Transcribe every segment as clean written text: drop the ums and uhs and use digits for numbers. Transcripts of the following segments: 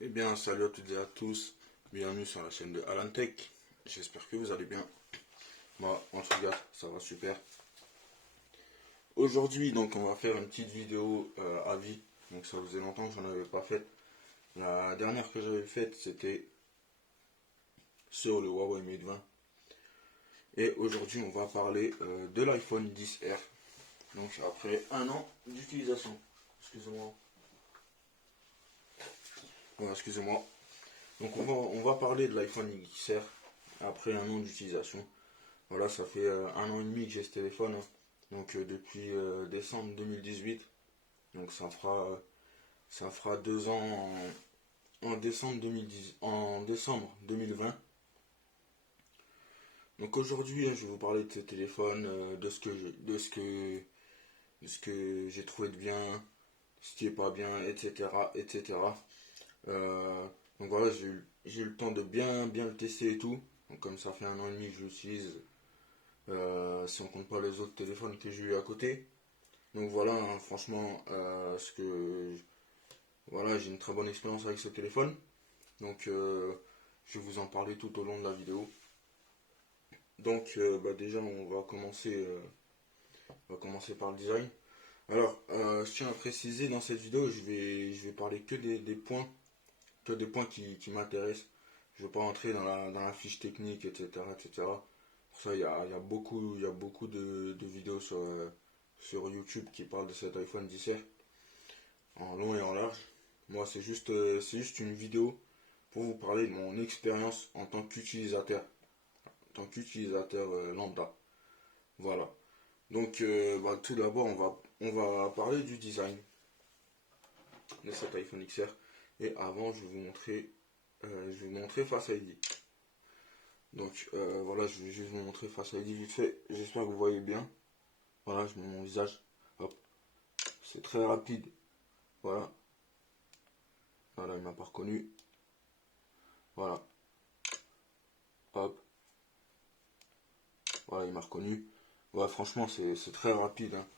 Eh bien, salut à toutes et à tous, bienvenue sur la chaîne de Alan Tech. J'espère que vous allez bien. Moi, en tout cas, ça va super. Aujourd'hui, donc, on va faire une petite vidéo avis. Donc, ça faisait longtemps que j'en avais pas fait. La dernière que j'avais faite, c'était sur le Huawei Mate 20. Et aujourd'hui, on va parler de l'iPhone XR. Donc, après un an d'utilisation. Excusez-moi. Ouais, excusez-moi. Donc, on va parler de l'iPhone XR après un an d'utilisation. Voilà, ça fait un an et demi que j'ai ce téléphone, hein. Donc depuis décembre 2018. Donc ça fera 2 ans en décembre 2010, en décembre 2020. Donc aujourd'hui, hein, je vais vous parler de ce téléphone, de ce que j'ai trouvé de bien, ce qui est pas bien, etc., etc. Donc voilà, j'ai eu le temps de bien le tester et tout. Donc comme ça fait un an et demi que je l'utilise, si on compte pas les autres téléphones que j'ai eu à côté. Donc voilà, hein, franchement, voilà, j'ai une très bonne expérience avec ce téléphone. Donc je vais vous en parler tout au long de la vidéo. Donc déjà, on va commencer par le design. Alors, je tiens à préciser dans cette vidéo, je vais parler que des points qui m'intéressent. Je ne vais pas entrer dans la fiche technique, etc., etc. Pour ça, il y a beaucoup de vidéos sur YouTube qui parlent de cet iPhone 10R en long et en large. Moi, c'est juste une vidéo pour vous parler de mon expérience en tant qu'utilisateur lambda. Voilà. Donc, tout d'abord, on va parler du design de cet iPhone XR. Et avant, je vais vous montrer Face ID. Donc, voilà, je vais juste vous montrer Face ID vite fait. J'espère que vous voyez bien. Voilà, je mets mon visage. Hop. C'est très rapide. Voilà. Voilà, il m'a pas reconnu. Voilà. Hop. Voilà, il m'a reconnu. Ouais, franchement, c'est très rapide, hein.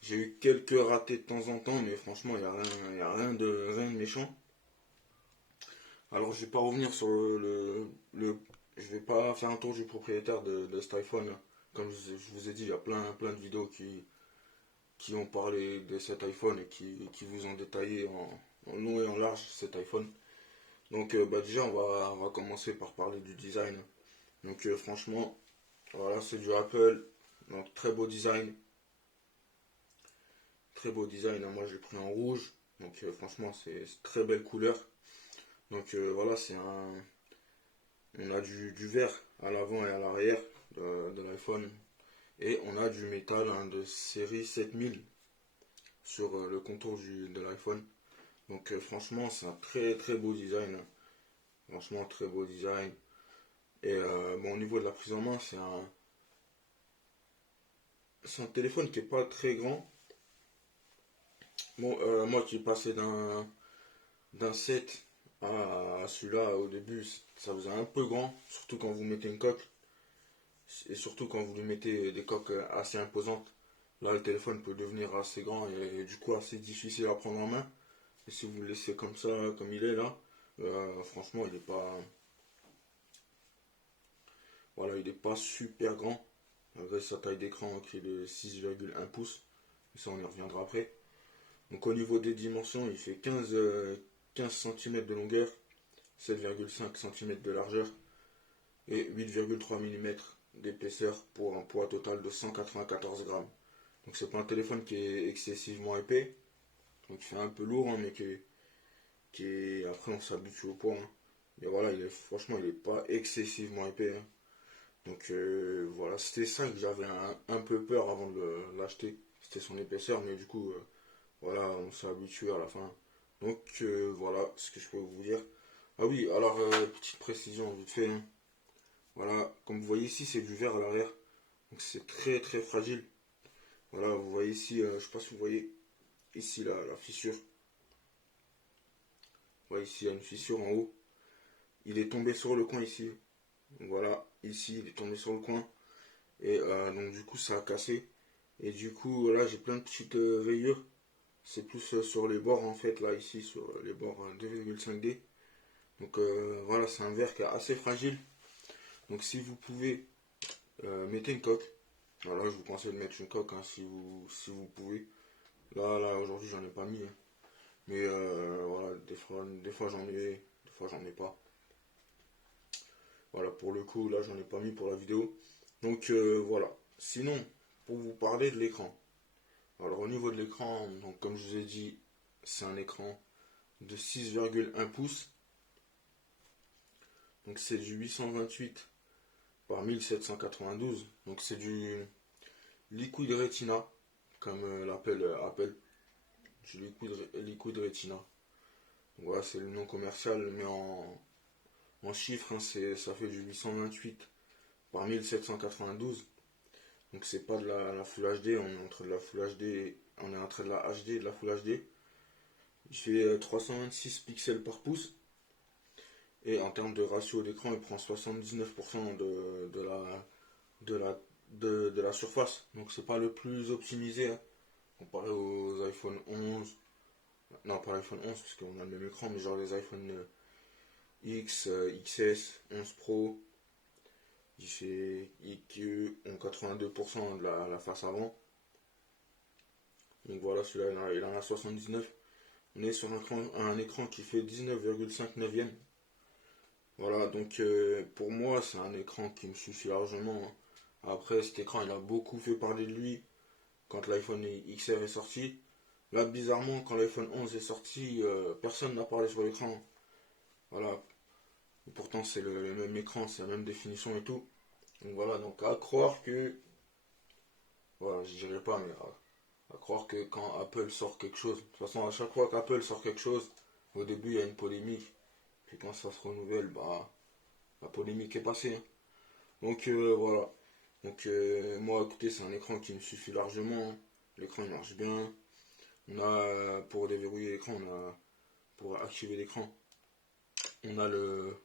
J'ai eu quelques ratés de temps en temps, mais franchement, il y a rien de méchant. Alors, je vais pas revenir sur je vais pas faire un tour du propriétaire de cet iPhone. Comme je vous ai dit, il y a plein de vidéos qui ont parlé de cet iPhone et qui vous ont détaillé en long et en large cet iPhone. Donc, déjà, on va commencer par parler du design. Donc, franchement, voilà, c'est du Apple. Donc, très beau design. Très beau design, hein. Moi, je l'ai pris en rouge. Donc, franchement, c'est très belle couleur. Donc, voilà, on a du vert à l'avant et à l'arrière de l'iPhone. Et on a du métal, hein, de série 7000 sur le contour de l'iPhone. Donc, franchement, c'est un très très beau design, hein. Franchement, très beau design. Et bon, au niveau de la prise en main, c'est un téléphone qui est pas très grand. Bon, moi qui est passé d'un 7 à celui-là au début, ça faisait un peu grand, surtout quand vous mettez une coque, et surtout quand vous lui mettez des coques assez imposantes. Là, le téléphone peut devenir assez grand et du coup assez difficile à prendre en main. Et si vous le laissez comme ça, comme il est là, franchement, voilà, il est pas super grand. Malgré sa taille d'écran qui est de 6,1 pouces. Mais ça, on y reviendra après. Donc au niveau des dimensions, il fait 15 cm de longueur, 7,5 cm de largeur et 8,3 mm d'épaisseur pour un poids total de 194 grammes. Donc c'est pas un téléphone qui est excessivement épais, donc il fait un peu lourd, hein, mais après on s'habitue au poids, hein. Mais voilà, franchement il est pas excessivement épais, hein. Donc voilà, c'était ça que j'avais un peu peur avant de l'acheter, c'était son épaisseur, mais du coup voilà, on s'est habitué à la fin. Donc voilà ce que je peux vous dire. Ah oui, alors petite précision vite fait, hein. Voilà, comme vous voyez ici, c'est du verre à l'arrière. Donc c'est très très fragile. Voilà, vous voyez ici, je sais pas si vous voyez ici la fissure. Vous voyez ici, il y a une fissure en haut. Il est tombé sur le coin ici. Donc voilà, ici, il est tombé sur le coin. Et donc du coup, ça a cassé. Et du coup, là, j'ai plein de petites rayures. c'est plus sur les bords en fait, là ici, sur les bords 2,5D. Donc voilà, c'est un verre qui est assez fragile. Donc si vous pouvez, mettez une coque. Voilà, je vous conseille de mettre une coque hein, si vous pouvez. Là aujourd'hui j'en ai pas mis. Hein. Mais voilà, des fois j'en ai, des fois j'en ai pas. Voilà, pour le coup, là j'en ai pas mis pour la vidéo. Donc voilà. Sinon, pour vous parler de l'écran. Alors au niveau de l'écran, donc comme je vous ai dit, c'est un écran de 6,1 pouces. Donc c'est du 828 par 1792. Donc c'est du Liquid Retina, comme l'appelle Apple. Du Liquid Retina. Donc voilà, c'est le nom commercial, mais en chiffres, hein, ça fait du 828 par 1792. Donc c'est pas de la Full HD, on est entre de la Full HD, on est entre de la HD et de la Full HD. Il fait 326 pixels par pouce. Et en termes de ratio d'écran, il prend 79% de la surface. Donc c'est pas le plus optimisé hein, comparé aux iPhone 11. Non, pas l'iPhone 11 parce qu'on a le même écran, mais genre les iPhone X, XS, 11 Pro. Qui ont 82% de la face avant. Donc voilà, celui-là il en a 79. On est sur un écran qui fait 19,5 neuvième. Voilà, donc pour moi, c'est un écran qui me suffit largement. Hein. Après, cet écran, il a beaucoup fait parler de lui quand l'iPhone XR est sorti. Là, bizarrement, quand l'iPhone 11 est sorti, personne n'a parlé sur l'écran. Voilà. Et pourtant, c'est le même écran, c'est la même définition et tout. Donc voilà, donc à croire que. Voilà, je dirais pas, mais à croire que quand Apple sort quelque chose. De toute façon, à chaque fois qu'Apple sort quelque chose, au début, il y a une polémique. Puis quand ça se renouvelle, bah. La polémique est passée. Hein. Donc voilà. Donc moi écoutez c'est un écran qui me suffit largement. Hein. L'écran il marche bien. On a pour déverrouiller l'écran, on a pour activer l'écran, on a le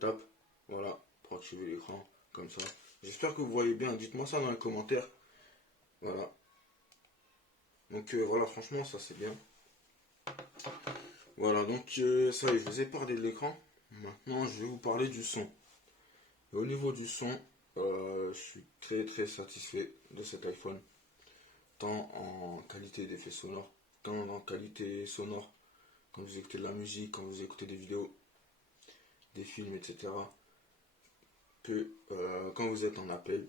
tap. Voilà, pour activer l'écran, comme ça. J'espère que vous voyez bien, dites-moi ça dans les commentaires. Voilà. Donc voilà, franchement ça c'est bien. Voilà, donc ça y est, je vous ai parlé de l'écran. Maintenant je vais vous parler du son. Et au niveau du son, je suis très très satisfait de cet iPhone. Tant en qualité d'effet sonore, tant en qualité sonore, quand vous écoutez de la musique, quand vous écoutez des vidéos, des films, etc. Que quand vous êtes en appel,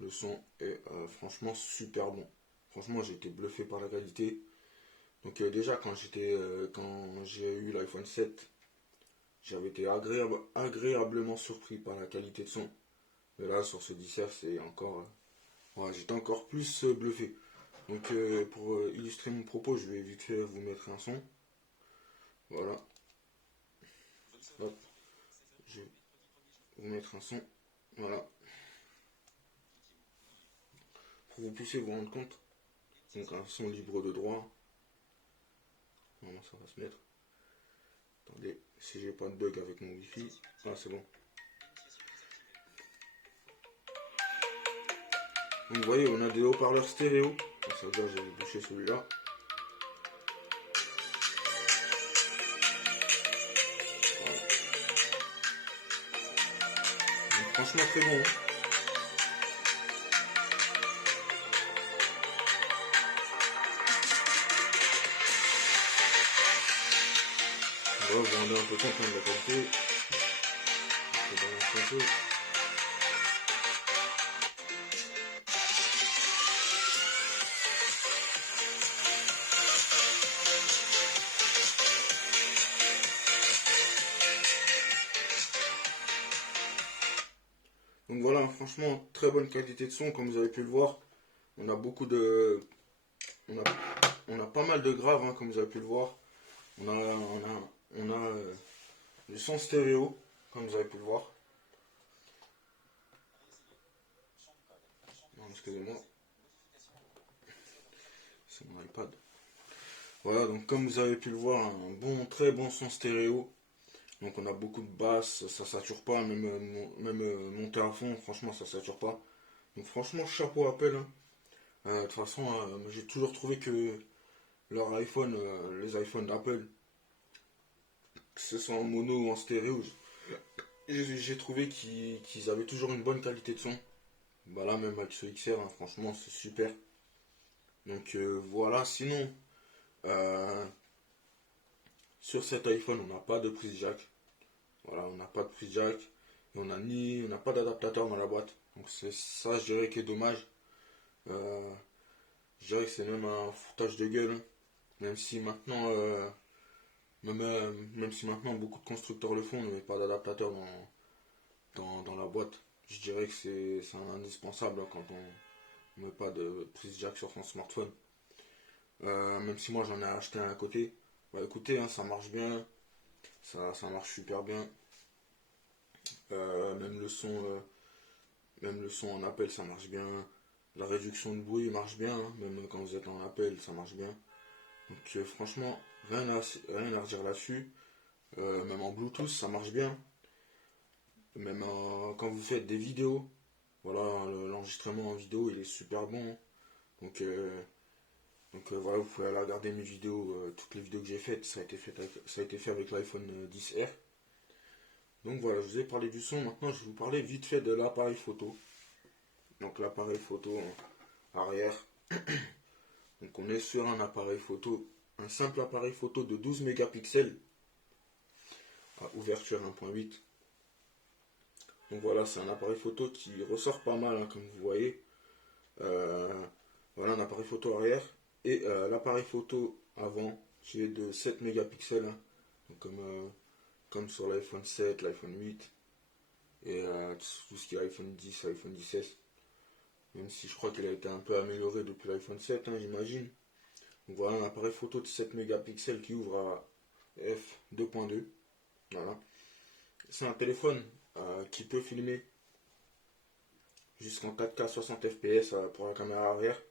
le son est franchement super bon. Franchement, j'ai été bluffé par la qualité. Donc déjà, quand j'ai eu l'iPhone 7, j'avais été agréablement surpris par la qualité de son. Mais là, sur ce 10R, c'est encore... ouais, j'étais encore plus bluffé. Donc pour illustrer mon propos, je vais vite fait vous mettre un son. Voilà. Hop. Je vais vous mettre un son. Voilà. Pour que vous puissiez vous rendre compte. Donc un son libre de droit. Normalement ça va se mettre. Attendez, si j'ai pas de bug avec mon wifi. Ah c'est bon. Donc vous voyez, on a des haut-parleurs stéréo. Donc, ça veut dire que j'ai bouché celui-là. Voilà. Donc, franchement très bon. Hein. On va vous rendre un peu compte de la qualité. Je vais balancer un peu. Donc voilà, franchement, très bonne qualité de son, comme vous avez pu le voir. On a beaucoup de. On a pas mal de graves, hein, comme vous avez pu le voir. On a du son stéréo, comme vous avez pu le voir. Non, excusez-moi, c'est mon iPad. Voilà, donc comme vous avez pu le voir, un très bon son stéréo. Donc on a beaucoup de basses, ça sature pas, même monter à fond, franchement ça sature pas. Donc franchement chapeau Apple. Hein. De toute façon, j'ai toujours trouvé que leur iPhone, les iPhones d'Apple, que ce soit en mono ou en stéréo, j'ai trouvé qu'ils avaient toujours une bonne qualité de son. Bah là, même avec ce XR, hein, franchement, c'est super. Donc voilà, sinon, euh, sur cet iPhone, on n'a pas de prise jack. Voilà, on n'a pas de prise jack. Et on n'a pas d'adaptateur dans la boîte. Donc c'est ça, je dirais, qui est dommage. Euh, je dirais que c'est même un foutage de gueule, hein. Même si maintenant, même si maintenant beaucoup de constructeurs le font, on ne met pas d'adaptateur dans la boîte. Je dirais que c'est un indispensable, hein, quand on ne met pas de prise jack sur son smartphone. Même si moi j'en ai acheté un à côté. Bah écoutez, hein, ça marche bien, ça marche super bien. Même même le son en appel, ça marche bien. La réduction de bruit marche bien, hein. Même quand vous êtes en appel, ça marche bien. Donc franchement, rien à redire là-dessus. Même en Bluetooth, ça marche bien. Même quand vous faites des vidéos, voilà, l'enregistrement en vidéo, il est super bon. Donc, voilà, vous pouvez aller regarder mes vidéos, toutes les vidéos que j'ai faites, ça a été fait avec l'iPhone 10R. Donc voilà, je vous ai parlé du son. Maintenant, je vais vous parler vite fait de l'appareil photo. Donc l'appareil photo arrière. Donc on est sur un appareil photo, un simple appareil photo de 12 mégapixels à ouverture 1.8. Donc voilà, c'est un appareil photo qui ressort pas mal, hein, comme vous voyez. Euh, voilà, un appareil photo arrière. Et l'appareil photo avant, qui est de 7 mégapixels, hein. Donc, comme sur l'iPhone 7, l'iPhone 8, et tout ce qui est iPhone 10, iPhone 10S. Même si je crois qu'il a été un peu amélioré depuis l'iPhone 7, hein, j'imagine. Donc voilà, un appareil photo de 7 mégapixels qui ouvre à f2.2. Voilà. C'est un téléphone qui peut filmer jusqu'en 4K 60 fps pour la caméra arrière.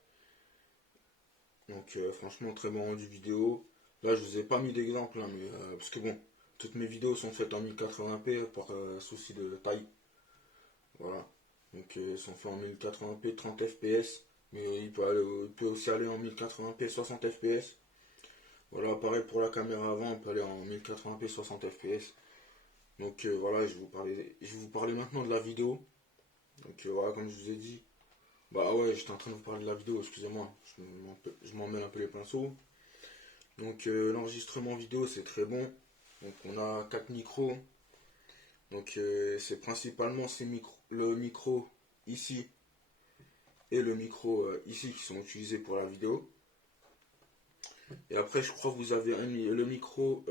Donc franchement, très bon rendu vidéo. Là, je vous ai pas mis d'exemple, hein, mais parce que bon, toutes mes vidéos sont faites en 1080p par souci de taille. Voilà. Donc elles sont faites en 1080p 30 fps. Mais il peut aussi aller en 1080p 60 fps. Voilà, pareil pour la caméra avant, on peut aller en 1080p 60 fps. Donc voilà, je vais vous parler maintenant de la vidéo. Donc voilà, comme je vous ai dit, bah ouais, j'étais en train de vous parler de la vidéo, excusez-moi, je m'en mêle un peu les pinceaux. Donc l'enregistrement vidéo, c'est très bon. Donc on a 4 micros. Donc c'est principalement le micro ici et le micro ici qui sont utilisés pour la vidéo. Et après, je crois que vous avez le micro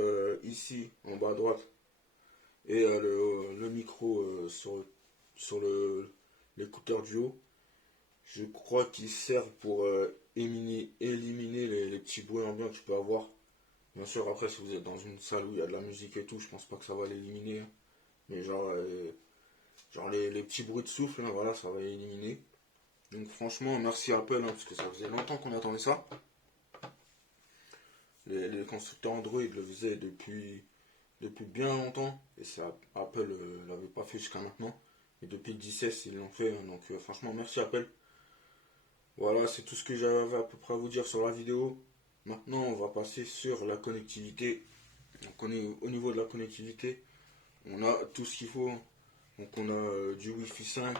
ici en bas à droite et le micro sur l'écouteur du haut. Je crois qu'il sert pour éliminer les petits bruits ambiants que tu peux avoir. Bien sûr, après, si vous êtes dans une salle où il y a de la musique et tout, je pense pas que ça va l'éliminer, hein. Mais genre les petits bruits de souffle, hein, voilà, ça va éliminer. Donc franchement, merci Apple, hein, parce que ça faisait longtemps qu'on attendait ça. Les constructeurs Android le faisaient depuis bien longtemps, et Apple l'avait pas fait jusqu'à maintenant. Et depuis le 16 ils l'ont fait, hein. Donc franchement, merci Apple. Voilà, c'est tout ce que j'avais à peu près à vous dire sur la vidéo. Maintenant, on va passer sur la connectivité. Donc on est au niveau de la connectivité. On a tout ce qu'il faut. Donc on a du Wi-Fi 5,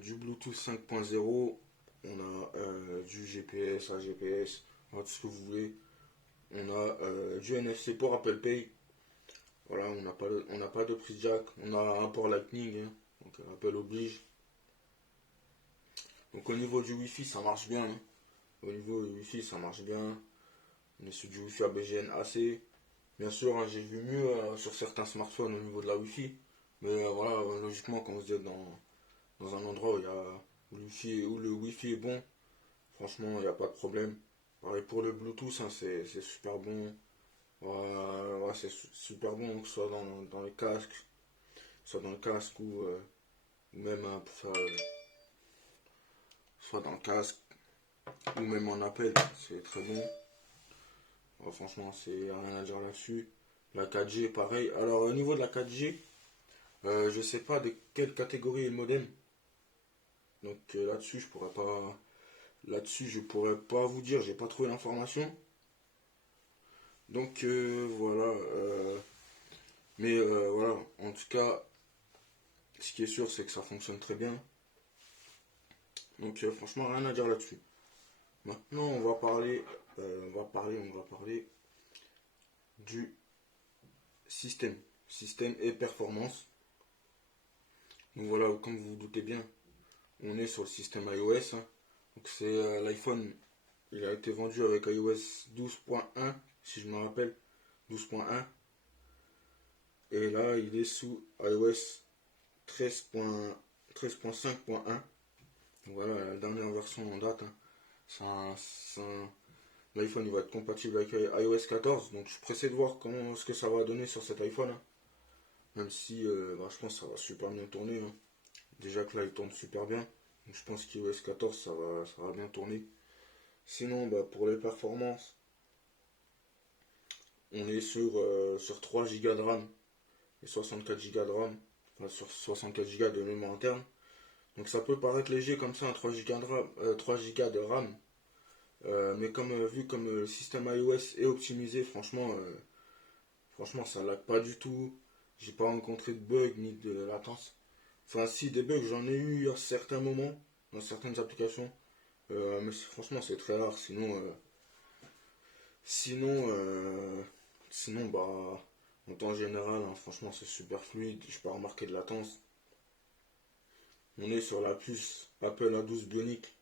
du Bluetooth 5.0, on a du GPS, AGPS, tout ce que vous voulez. On a du NFC pour Apple Pay. Voilà, on n'a pas de prise jack. On a un port Lightning, hein. Donc Apple oblige. Donc au niveau du Wi-Fi, ça marche bien, hein. Au niveau du Wi-Fi, ça marche bien. On est sur du Wi-Fi ABGN AC. Bien sûr, hein, j'ai vu mieux sur certains smartphones au niveau de la Wi-Fi. Mais voilà, logiquement, quand vous êtes dans un endroit où le Wi-Fi est bon, franchement, il n'y a pas de problème. Pareil pour le Bluetooth, hein, c'est super bon. Ouais, c'est super bon, que ce soit dans les casques, soit dans le casque ou même pour faire, soit dans le casque ou même en appel, c'est très bon. Ouais, franchement, c'est rien à dire là-dessus. La 4G, pareil. Alors, au niveau de la 4G, je sais pas de quelle catégorie est le modem. Donc là-dessus, je pourrais pas Là-dessus, je pourrais pas vous dire, j'ai pas trouvé l'information. Donc voilà. Mais voilà, en tout cas, ce qui est sûr, c'est que ça fonctionne très bien. Donc franchement, rien à dire là-dessus. Maintenant, on va parler du système. Système et performance. Donc voilà, comme vous vous doutez bien, on est sur le système iOS, hein. Donc c'est l'iPhone, il a été vendu avec iOS 12.1, si je me rappelle, 12.1. Et là, il est sous iOS 13.5.1. Donc voilà, la dernière version en date, hein. L'iPhone il va être compatible avec iOS 14. Donc je suis pressé de voir ce que ça va donner sur cet iPhone, hein. Même si je pense que ça va super bien tourner, hein. Déjà que là il tourne super bien. Donc je pense qu'iOS 14 ça va bien tourner. Sinon pour les performances, on est sur 3 Go de RAM et 64 Go de RAM. Enfin sur 64 Go de mémoire interne. Donc ça peut paraître léger comme ça, un 3 Go de RAM. 3 Go de RAM. Mais vu comme le système iOS est optimisé, franchement ça lag pas du tout. J'ai pas rencontré de bugs ni de latence. Enfin si des bugs j'en ai eu à certains moments, dans certaines applications. Mais franchement c'est très rare. Sinon, en temps général, hein, franchement c'est super fluide. Je peux pas remarquer de latence. On est sur la puce Apple A12 Bionic.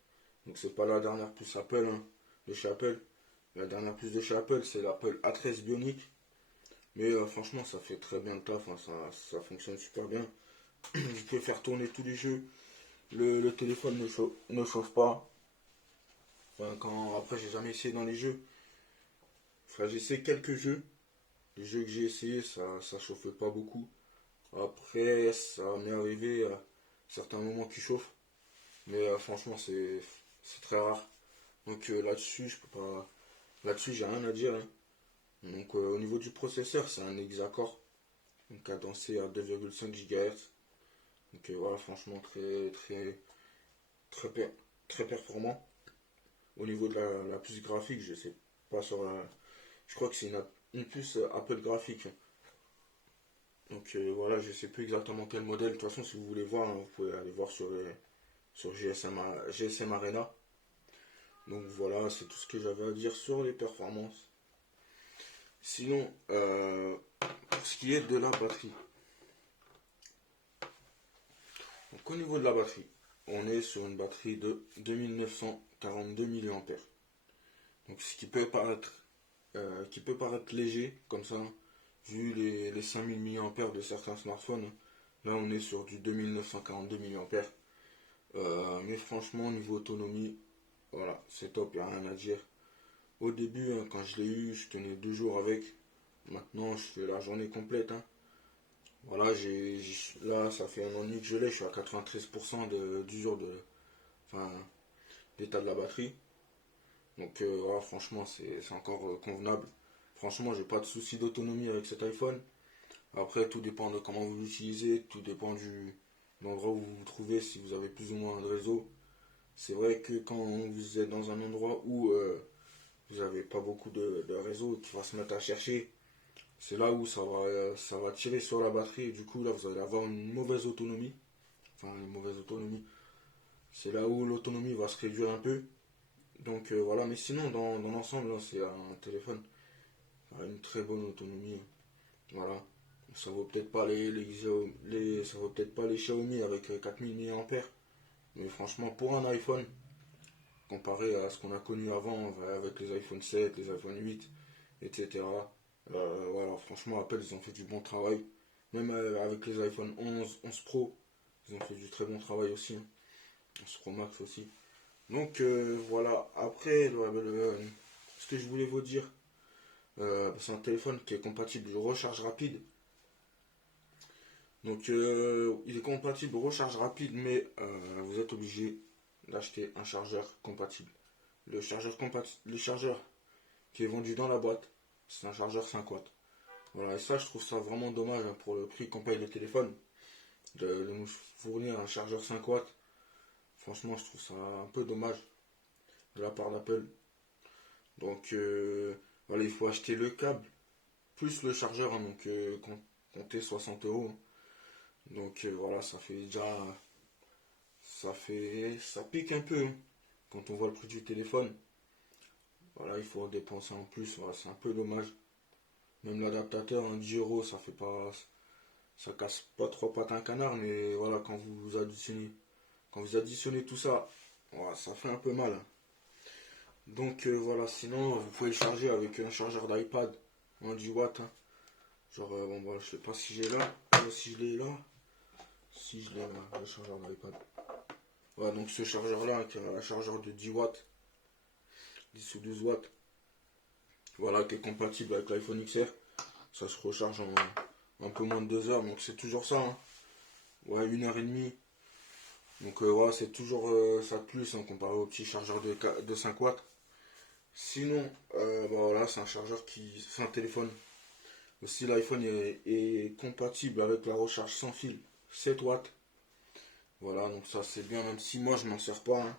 Donc c'est pas la dernière puce Apple, hein, de chez Apple. La dernière puce de chez Apple c'est l'Apple A13 Bionic. Mais franchement ça fait très bien le taf, hein, ça fonctionne super bien. Vous pouvez faire tourner tous les jeux. Le téléphone ne chauffe pas. Enfin, après j'ai jamais essayé dans les jeux. Enfin, j'ai essayé quelques jeux. Les jeux que j'ai essayé ça chauffait pas beaucoup. Après ça m'est arrivé à certains moments qui chauffent. Mais franchement c'est très rare. Donc là-dessus je peux pas. Là-dessus j'ai rien à dire, hein. Donc au niveau du processeur c'est un Hexacore. Donc cadencé à 2,5 GHz. Donc voilà, franchement très très très très performant. Au niveau de la puce graphique, je sais pas sur la. Je crois que c'est une puce Apple graphique. Donc voilà, je sais plus exactement quel modèle. De toute façon, si vous voulez voir, hein, vous pouvez aller voir sur GSM Arena. Donc voilà, c'est tout ce que j'avais à dire sur les performances. Sinon, pour ce qui est de la batterie. Donc au niveau de la batterie, on est sur une batterie de 2942 mAh. Donc ce qui peut paraître léger comme ça, vu les 5000 mAh de certains smartphones. Là on est sur du 2942 mAh. Mais franchement niveau autonomie, voilà, c'est top, il n'y a rien à dire. Au début, hein, quand je l'ai eu, je tenais 2 jours avec. Maintenant je fais la journée complète, hein. Voilà, là ça fait un an et demi que je l'ai, je suis à 93% d'usure enfin, d'état de la batterie. Donc voilà, franchement c'est encore convenable. Franchement j'ai pas de souci d'autonomie avec cet iPhone. Après tout dépend de comment vous l'utilisez, tout dépend de l'endroit où vous vous trouvez, si vous avez plus ou moins de réseau. C'est vrai que quand vous êtes dans un endroit où vous n'avez pas beaucoup de réseau qui va se mettre à chercher, c'est là où ça va tirer sur la batterie et du coup là vous allez avoir une mauvaise autonomie. Enfin une mauvaise autonomie. C'est là où l'autonomie va se réduire un peu. Donc voilà, mais sinon dans l'ensemble, là, c'est un téléphone à une très bonne autonomie. Voilà. Ça vaut peut-être pas ça vaut peut-être pas les Xiaomi avec 4000 mAh. Mais franchement, pour un iPhone, comparé à ce qu'on a connu avant avec les iPhone 7, les iPhone 8, etc. Voilà, franchement, Apple, ils ont fait du bon travail. Même avec les iPhone 11, 11 Pro, ils ont fait du très bon travail aussi, hein. 11 Pro Max aussi. Donc voilà, après, ce que je voulais vous dire, c'est un téléphone qui est compatible de recharge rapide. Donc il est compatible recharge rapide, mais vous êtes obligé d'acheter un chargeur compatible. Le chargeur qui est vendu dans la boîte, c'est un chargeur 5 watts. Voilà, et ça je trouve ça vraiment dommage, hein, pour le prix qu'on paye le téléphone, de nous fournir un chargeur 5 watts. Franchement je trouve ça un peu dommage. de la part d'Apple. Donc voilà, il faut acheter le câble plus le chargeur, hein, donc comptez 60 €. Donc voilà, ça fait déjà, ça pique un peu hein, quand on voit le prix du téléphone. Voilà, il faut en dépenser en plus, voilà, c'est un peu dommage. Même l'adaptateur, 10 €, ça fait pas, ça casse pas trois pattes à un canard, mais voilà, quand vous additionnez tout ça, voilà, ça fait un peu mal, hein. Donc voilà, sinon vous pouvez le charger avec un chargeur d'iPad en 10 watts, hein. Genre, bon, voilà, je sais pas si j'ai là, si je l'ai là, si je l'ai là, le chargeur d'iPad. Voilà, donc ce chargeur-là, qui a un chargeur de 10 watts, 10 ou 12 watts, voilà, qui est compatible avec l'iPhone XR, ça se recharge en un peu moins de 2 heures, donc c'est toujours ça, hein. Ouais, 1 h 30. Donc voilà, c'est toujours ça de plus hein, comparé au petit chargeur de 5 watts. Sinon, bah voilà, c'est un chargeur qui. C'est un téléphone. Aussi, l'iPhone est compatible avec la recharge sans fil 7 watts. Voilà, donc ça c'est bien, même si moi je m'en sers pas, hein.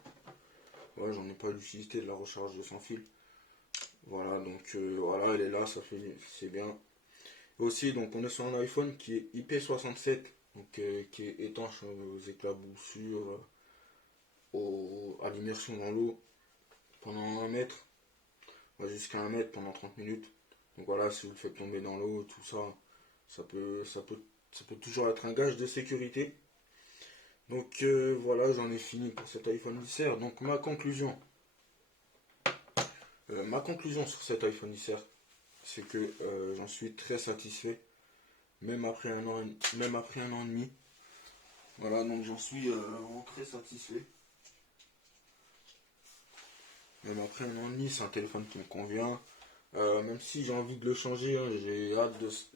Ouais, j'en ai pas l'utilité de la recharge sans fil. Voilà, donc voilà, elle est là, ça fait, c'est bien. Aussi, donc on est sur un iPhone qui est IP67, donc qui est étanche aux éclaboussures, à l'immersion dans l'eau pendant 1 mètre, jusqu'à 1 mètre pendant 30 minutes. Donc voilà, si vous le faites tomber dans l'eau, tout ça, ça peut toujours être un gage de sécurité. Donc voilà, j'en ai fini pour cet iPhone XR. Donc ma conclusion sur cet iPhone XR, c'est que j'en suis très satisfait, même après un an, même après un an et demi. Voilà, donc j'en suis vraiment très satisfait. Même après un an et demi, c'est un téléphone qui me convient. Même si j'ai envie de le changer, hein,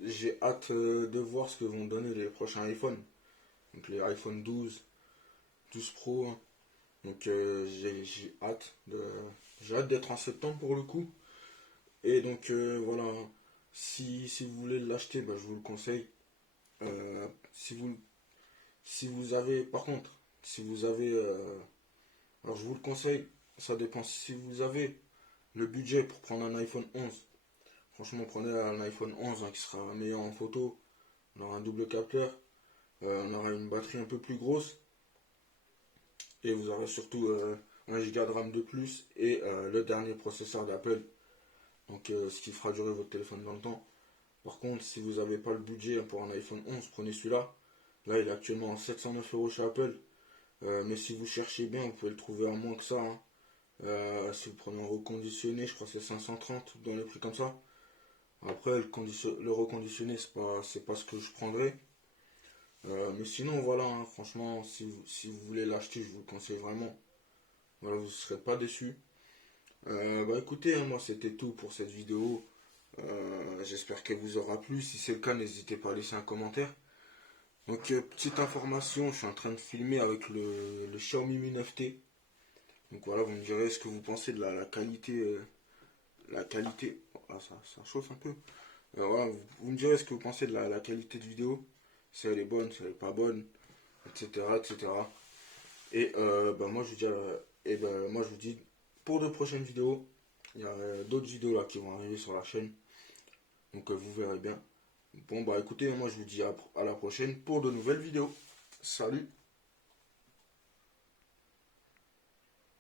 j'ai hâte de voir ce que vont donner les prochains iPhones. Donc les iPhone 12, 12 Pro, hein. Donc j'ai hâte d'être en septembre pour le coup. Et donc voilà, si vous voulez l'acheter, bah, je vous le conseille. Euh, si vous si vous avez, par contre, si vous avez, alors je vous le conseille, ça dépend. Si vous avez le budget pour prendre un iPhone 11, franchement prenez un iPhone 11 hein, qui sera meilleur en photo. On aura un double capteur, on aura une batterie un peu plus grosse et vous aurez surtout 1 Go de RAM de plus et le dernier processeur d'Apple. Donc ce qui fera durer votre téléphone dans le temps. Par contre, si vous n'avez pas le budget pour un iPhone 11, prenez celui-là. Là, il est actuellement à 709 € chez Apple. Mais si vous cherchez bien, vous pouvez le trouver à moins que ça, hein. Si vous prenez en reconditionné, je crois que c'est 530 dans les prix comme ça. Après, le reconditionné, c'est pas ce que je prendrais. Mais sinon, voilà, hein, franchement, si vous voulez l'acheter, je vous le conseille vraiment. Voilà, vous ne serez pas déçus. Bah écoutez, hein, moi c'était tout pour cette vidéo. J'espère qu'elle vous aura plu. Si c'est le cas, n'hésitez pas à laisser un commentaire. Donc, petite information, je suis en train de filmer avec le Xiaomi Mi 9T. Donc voilà, vous me direz ce que vous pensez de la qualité. La qualité. Ah, ça chauffe un peu. Voilà, vous me direz ce que vous pensez de la qualité de vidéo. Si elle est bonne, si elle n'est pas bonne, etc. etc. Et bah, moi, je vous dis, moi, je vous dis pour de prochaines vidéos. Il y a d'autres vidéos là qui vont arriver sur la chaîne. Donc vous verrez bien. Bon bah écoutez, moi je vous dis à la prochaine pour de nouvelles vidéos. Salut!